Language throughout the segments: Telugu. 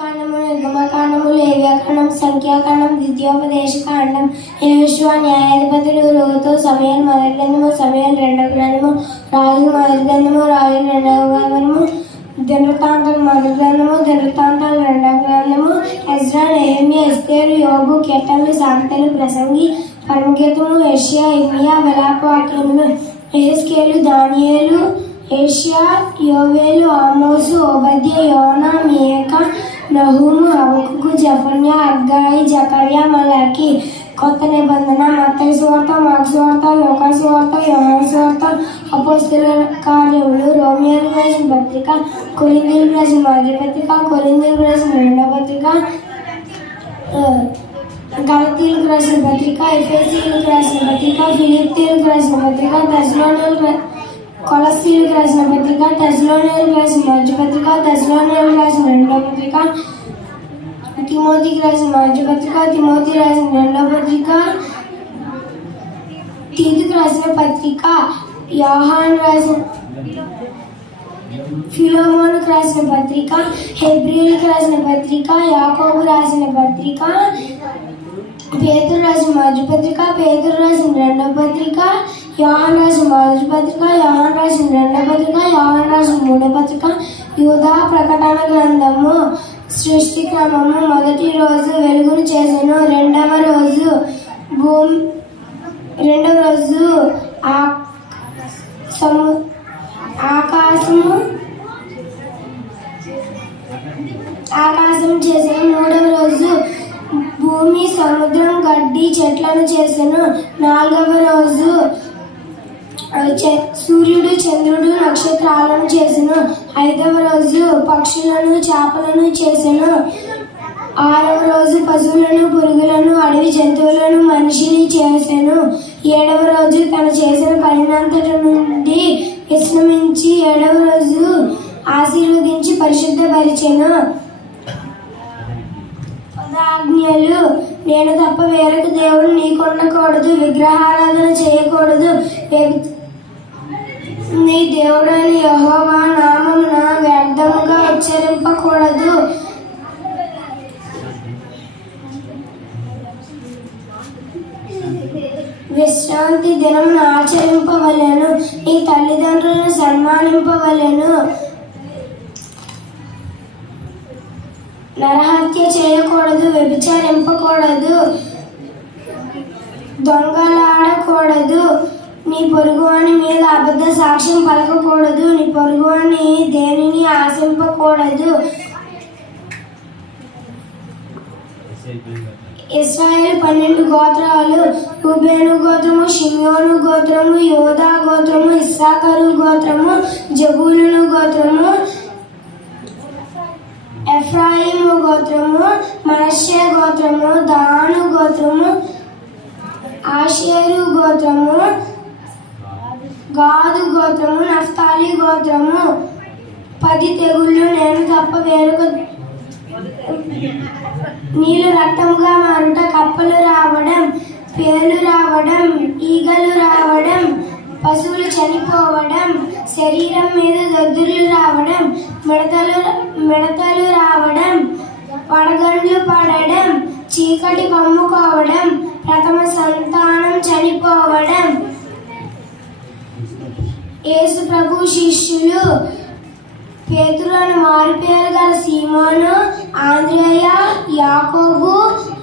ఆదికాండము, నిర్గమకాండము, లేవ్యకాండం, సంఖ్యాకాండం, ద్వితీయోపదేశకాండం, యెహోషువ, న్యాయాధిపతులు, రూతు, సమూయేలు మొదటి గ్రంథము, సమూయేలు రెండవ గ్రంథము, రాజులు మొదటి గ్రంథము, రాజులు రెండవ గ్రంథము, దినవృత్తాంతాలు మొదటి గ్రంథము, దినవృత్తాంతాలు రెండవ గ్రంథము, ఎజ్రా, నెహెమ్యా, ఎస్తేరు, యోబు, కీర్తనలు, సామెతలు, ప్రసంగి, పరమగీతము, యెషయా, ఇర్మీయా, విలాపవాక్యములు, యెహెజ్కేలు, దానియేలు, ఏషియా, యోవేలు, ఆమోసు, ఓబద్య, యోనా, మీకా, నహూము, హబక్కూకు, జెఫన్యా, హగ్గాయి, జకర్యా, మలాకి. కొత్త నిబంధన మత్తయి సువార్త, మార్కు సువార్త, లూకా సువార్త, యోహాను సువార్త, అపోస్తలుల కార్యములు, రోమియోలకు రాసిన పత్రిక, కొరింథీయులకు రాసిన మొదటి పత్రిక, కొరింథీయులకు రాసిన రెండవ పత్రిక, గలతీయులకు రాసిన పత్రిక, ఎఫెసీయులకు రాసిన పత్రిక, ఫిలిప్పీయులకు రాసిన పత్రిక, కొలస్సీయులకు రాసిన పత్రిక, తెస్సలోనికీయులకు రాసిన మొదటి పత్రిక, తెస్సలోనికీయులకు రాసిన రెండవ పత్రిక, తిమోతికి రాసిన మొదటి పత్రిక, తిమోతి రాసిన రెండవ పత్రిక, తీతుకు రాసిన పత్రిక, యోహాను రాసిన, ఫిలోమోనుకు రాసిన పత్రిక, హెబ్రీయులకు రాసిన పత్రిక, యాకోబు రాసిన పత్రిక, పేతురు రాసిన మొదటి పత్రిక, పేతురు రాసిన రెండవ పత్రిక, యోహాను రాసిన మొదటి పత్రిక, యోహాను రాసిన రెండవ పత్రిక, యోహాను రాసిన మూడవ పత్రిక, యూదా ప్రకటన గ్రంథము, సృష్టి క్రమము, మొదటి రోజు వెలుగును చేసెను, రెండవ రోజు ఆకాశం చేసెను, మూడవ రోజు భూమి, సముద్రం, గడ్డి, చెట్లను చేసెను, నాలుగవ రోజు సూర్యుడు, చంద్రుడు, నక్షత్రాలను చేసెను, ఐదవ రోజు పక్షులను, చేపలను చేసెను, ఆరవ రోజు పశువులను, పురుగులను, అడవి జంతువులను, మనిషిని చేసెను, ఏడవ రోజు తన చేసిన పనినంతటి నుండి విశ్రమించి ఏడవ రోజు ఆశీర్వదించి పరిశుద్ధపరిచెను. ఆజ్ఞలు: నేను తప్ప వేరొక దేవుడు నీకు ఉండకూడదు, విగ్రహారాధన చేయకూడదు, నీ దేవుడైన యెహోవా నామమున వ్యర్థముగా ఉచ్చరింపకూడదు, విశ్రాంతి దినమును ఆచరింపవలెను, నీ తల్లిదండ్రులను సన్మానింపవలెను, నరహత్య చేయకూడదు, వ్యభిచరింపకూడదు, దొంగలాడకూడదు, నీ పొరుగువాని మీద అబద్ధ సాక్ష్యం పలకకూడదు, నీ పొరుగువాని దేనిని ఆశింపకూడదు. ఇశ్రాయేలు 12 గోత్రాలు: రూబేను గోత్రము, షిమ్యోను గోత్రము, యోదా గోత్రము, ఇస్సాకరు గోత్రము, జబూలూను గోత్రము, ఎఫ్రాయిము గోత్రము, మనష్షే గోత్రము, దాను గోత్రము, ఆషేరు గోత్రము, గాదు గోత్రము, నఫ్తాలి గోత్రము. 10 తెగుళ్ళు నేను తప్ప వేరొక నీళ్లు రక్తముగా మారుట, కప్పలు రావడం, పేర్లు రావడం, ఈగలు రావడం, పశువులు చనిపోవడం, శరీరం మీద దద్దుర్లు రావడం, మిడతలు రావడం, వడగండ్లు పడడం, చీకటి కమ్ముకోవడం, ప్రథమ సంతానం చనిపోవడం. యేసు ప్రభు శిష్యులు: పేతురు అని మారుపేరు గల సీమోను, ఆంద్రేయ, యాకోబు,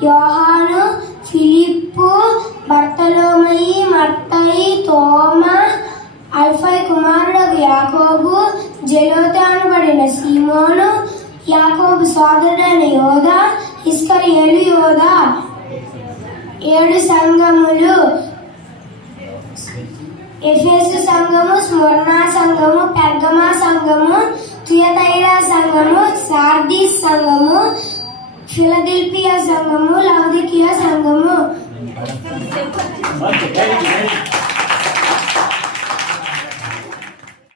యోహాను, ఫిలిప్పు, బర్తలోమయి, మత్తయి, తోమా, అల్ఫై కుమారుడు యాకోబు, జెలోతే అనబడిన సీమోను, యాకోబు సోదరుడైన యోదా, ఇస్కరియోతు యోదా. 7 సంఘములు: ఎఫెసు సంఘము, స్ముర్నా సంఘము, పెర్గమా సంఘము, తుయతైరా సంఘము, సార్దీస్ సంఘము, ఫిలదెల్ఫియా సంఘము, లవొదికీయ సంఘము.